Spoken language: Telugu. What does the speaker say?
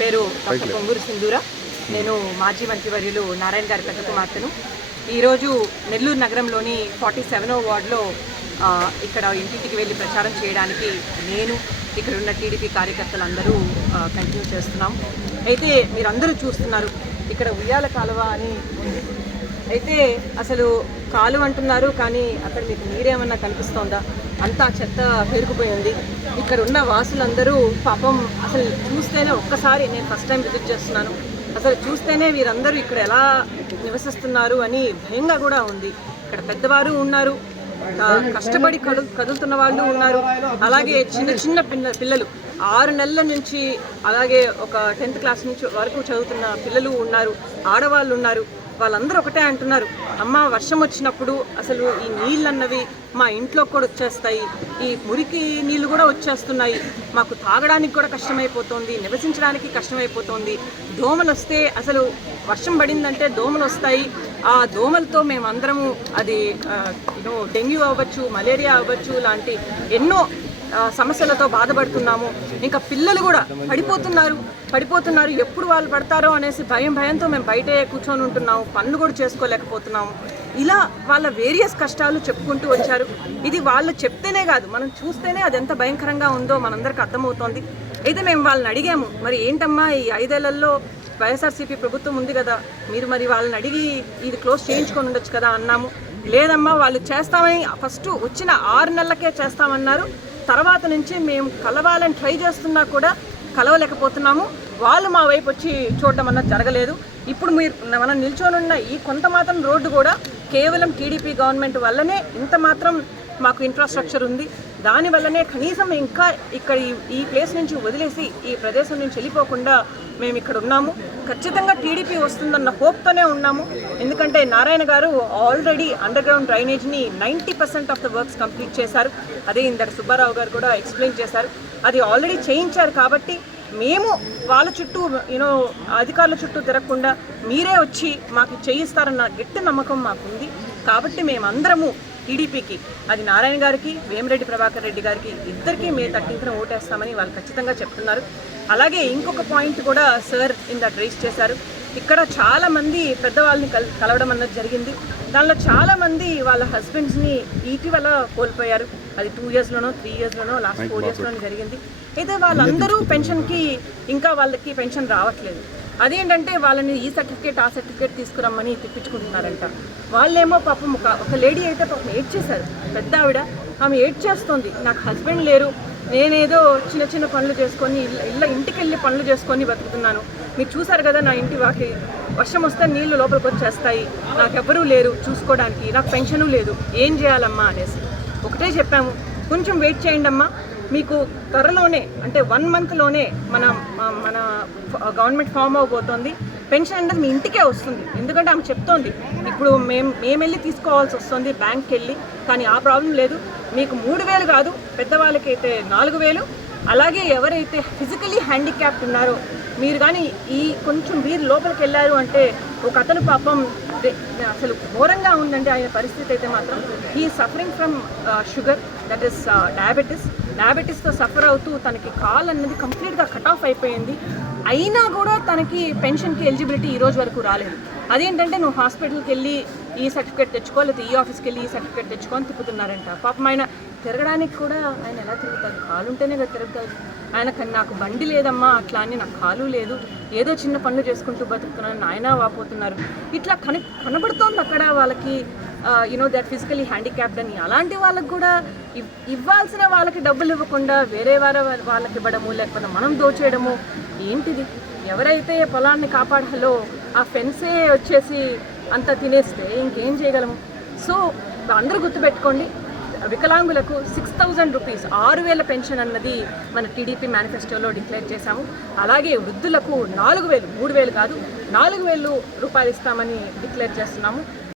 పేరు డాక్టర్ పొంగూరు సింధూర. నేను మాజీ మంత్రివర్యులు నారాయణ గారి పెద్ద కుమార్తెను. ఈరోజు నెల్లూరు నగరంలోని 47వ వార్డులో ఇక్కడ ఇంటింటికి వెళ్ళి ప్రచారం చేయడానికి నేను ఇక్కడ ఉన్న టీడీపీ కార్యకర్తలందరూ కంటిన్యూ చేస్తున్నాం. అయితే మీరందరూ చూస్తున్నారు ఇక్కడ ఉయ్యాల కాలువ అని ఉంది. అయితే అసలు కాలువ అంటున్నారు, కానీ అక్కడ మీకు నీరేమన్నా కనిపిస్తోందా? అంతా చెత్త పేరుకుపోయి ఉంది. ఇక్కడ ఉన్న వాసులందరూ పాపం అసలు చూస్తేనే, ఒక్కసారి నేను ఫస్ట్ టైం విజిట్ చేస్తున్నాను, అసలు చూస్తేనే వీరందరూ ఇక్కడ ఎలా నివసిస్తున్నారు అని భయంగా కూడా ఉంది. ఇక్కడ పెద్దవారు ఉన్నారు, కష్టపడి కదులుతున్న వాళ్ళు ఉన్నారు, అలాగే చిన్న చిన్న పిల్లలు 6 నెలల నుంచి, అలాగే ఒక 10th క్లాస్ నుంచి వరకు చదువుతున్న పిల్లలు ఉన్నారు, ఆడవాళ్ళు ఉన్నారు. వాళ్ళందరూ ఒకటే అంటున్నారు, అమ్మ వర్షం వచ్చినప్పుడు అసలు ఈ నీళ్ళు అన్నవి మా ఇంట్లో కూడా వచ్చేస్తాయి, ఈ మురికి నీళ్ళు కూడా వచ్చేస్తున్నాయి, మాకు తాగడానికి కూడా కష్టమైపోతుంది, నివసించడానికి కష్టమైపోతుంది. దోమలు వస్తే, అసలు వర్షం పడిందంటే దోమలు వస్తాయి, ఆ దోమలతో మేమందరము అది డెంగ్యూ అవ్వచ్చు, మలేరియా అవ్వచ్చు లాంటి ఎన్నో సమస్యలతో బాధపడుతున్నాము. ఇంకా పిల్లలు కూడా పడిపోతున్నారు, ఎప్పుడు వాళ్ళు పడతారో అనేసి భయంతో మేము బయటే కూర్చొని ఉంటున్నాము, పనులు కూడా చేసుకోలేకపోతున్నాము. ఇలా వాళ్ళ వేరియస్ కష్టాలు చెప్పుకుంటూ వచ్చారు. ఇది వాళ్ళు చెప్తేనే కాదు, మనం చూస్తేనే అది ఎంత భయంకరంగా ఉందో మనందరికీ అర్థమవుతోంది. అయితే మేము వాళ్ళని అడిగాము, మరి ఏంటమ్మా ఈ 5 ఏళ్లలో వైఎస్ఆర్సీపీ ప్రభుత్వం ఉంది కదా, మీరు మరి వాళ్ళని అడిగి ఇది క్లోజ్ చేయించుకొని ఉండొచ్చు కదా అన్నాము. లేదమ్మా వాళ్ళు చేస్తామని ఫస్ట్ వచ్చిన 6 నెలలకే చేస్తామన్నారు. తర్వాత నుంచి మేము కలవాలని ట్రై చేస్తున్నా కూడా కలవలేకపోతున్నాము. వాళ్ళు మా వైపు వచ్చి చూడడం అన్నది జరగలేదు. ఇప్పుడు మనం నిల్చొనున్న ఈ కొంత మాత్రం రోడ్డు కూడా కేవలం టీడీపీ గవర్నమెంట్ వల్లనే ఇంత మాత్రం మాకు ఇన్ఫ్రాస్ట్రక్చర్ ఉంది. దానివల్లనే కనీసం ఇంకా ఇక్కడ ఈ ప్లేస్ నుంచి వదిలేసి ఈ ప్రదేశం నుంచి వెళ్ళిపోకుండా మేము ఇక్కడ ఉన్నాము. ఖచ్చితంగా టీడీపీ వస్తుందన్న హోప్తోనే ఉన్నాము. ఎందుకంటే నారాయణ గారు ఆల్రెడీ అండర్ గ్రౌండ్ డ్రైనేజ్ని 90% ఆఫ్ ద వర్క్స్ కంప్లీట్ చేశారు. అదే ఇందట సుబ్బారావు గారు కూడా ఎక్స్ప్లెయిన్ చేశారు. అది ఆల్రెడీ చేయించారు. కాబట్టి మేము వాళ్ళ చుట్టూ అధికారుల చుట్టూ తిరగకుండా మీరే వచ్చి మాకు చేయిస్తారన్న గట్టి నమ్మకం మాకుంది. కాబట్టి మేమందరము టీడీపీకి, అది నారాయణ గారికి, వేమిరెడ్డి ప్రభాకర్ రెడ్డి గారికి ఇద్దరికీ మే 13న ఓటేస్తామని వాళ్ళు ఖచ్చితంగా చెప్తున్నారు. అలాగే ఇంకొక పాయింట్ కూడా సార్ ఇందాక రేస్ చేశారు. ఇక్కడ చాలామంది పెద్దవాళ్ళని కలవడం అన్నది జరిగింది. దానిలో చాలామంది వాళ్ళ హస్బెండ్స్ని ఇటీవల కోల్పోయారు. అది 2 ఇయర్స్లోనో 3 ఇయర్స్లోనో లాస్ట్ 4 ఇయర్స్లోనో జరిగింది. అయితే వాళ్ళందరూ పెన్షన్కి ఇంకా వాళ్ళకి పెన్షన్ రావట్లేదు. అదేంటంటే వాళ్ళని ఈ సర్టిఫికేట్ ఆ సర్టిఫికేట్ తీసుకురమ్మని తిప్పించుకుంటున్నారంట. వాళ్ళేమో పాపం ఒక లేడీ అయితే పాపం ఏడ్ చేశారు, పెద్ద ఆవిడ. ఆమె ఏడ్ చేస్తుంది, నాకు హస్బెండ్ లేరు, నేనేదో చిన్న పనులు చేసుకొని ఇంటికి వెళ్ళి పనులు చేసుకొని బతుకుతున్నాను. మీరు చూసారు కదా నా ఇంటి వాకి వర్షం వస్తే నీళ్లు లోపలికి వచ్చేస్తాయి, నాకెవ్వరూ లేరు చూసుకోవడానికి, నాకు పెన్షను లేదు, ఏం చేయాలమ్మా అనేసి ఒకటే చెప్పాము, కొంచెం వెయిట్ చేయండి అమ్మా, మీకు త్వరలోనే అంటే 1 మంత్లోనే మన గవర్నమెంట్ ఫామ్ అవబోతోంది. పెన్షన్ అనేది మీ ఇంటికే వస్తుంది. ఎందుకంటే ఆమె చెప్తోంది, ఇప్పుడు మేము వెళ్ళి తీసుకోవాల్సి వస్తుంది బ్యాంక్కి వెళ్ళి, కానీ ఆ ప్రాబ్లం లేదు. మీకు 3,000 కాదు, పెద్దవాళ్ళకి అయితే 4,000. అలాగే ఎవరైతే ఫిజికలీ హ్యాండిక్యాప్డ్ ఉన్నారో మీరు కానీ కొంచెం మీరు లోపలికి వెళ్ళారు అంటే, ఒక అతను పాపం అసలు ఘోరంగా ఉందండి ఆయన పరిస్థితి. అయితే మాత్రం ఈ suffering from sugar, that is డయాబెటీస్తో సఫర్ అవుతూ తనకి కాల్ అన్నది కంప్లీట్గా కట్ ఆఫ్ అయిపోయింది. అయినా కూడా తనకి పెన్షన్కి ఎలిజిబిలిటీ ఈ రోజు వరకు రాలేదు. అదేంటంటే నువ్వు హాస్పిటల్కి వెళ్ళి ఈ సర్టిఫికేట్ తెచ్చుకో, లేకపోతే ఈ ఆఫీస్కి వెళ్ళి ఈ సర్టిఫికేట్ తెచ్చుకో అని తిప్పుతున్నారంట. పాపం ఆయన తిరగడానికి కూడా ఆయన ఎలా తిరుగుతారు? కాలు ఉంటేనే కదా తిరుగుతారు. నాకు బండి లేదమ్మా, అట్లా అని నాకు కాలు లేదు, ఏదో చిన్న పనులు చేసుకుంటూ బతుకుతున్నాను, ఆయన వాపోతున్నారు. ఇట్లా కనబడుతోంది అక్కడ వాళ్ళకి దట్ ఫిజికలీ హ్యాండిక్యాప్డ్ అని. అలాంటి వాళ్ళకి కూడా ఇవ్వాల్సిన వాళ్ళకి డబ్బులు ఇవ్వకుండా వేరే వాళ్ళకి ఇవ్వడము, లేకపోతే మనం దోచేయడము ఏంటిది? ఎవరైతే పొలాన్ని కాపాడాలో ఆ ఫెన్సే వచ్చేసి అంతా తినేస్తే ఇంకేం చేయగలము? సో అందరూ గుర్తుపెట్టుకోండి, వికలాంగులకు 6,000 రూపీస్ 6,000 పెన్షన్ అన్నది మన టీడీపీ మేనిఫెస్టోలో డిక్లేర్ చేశాము. అలాగే వృద్ధులకు 4,000, 3,000 కాదు 4,000 రూపాయలు ఇస్తామని డిక్లేర్ చేస్తున్నాము.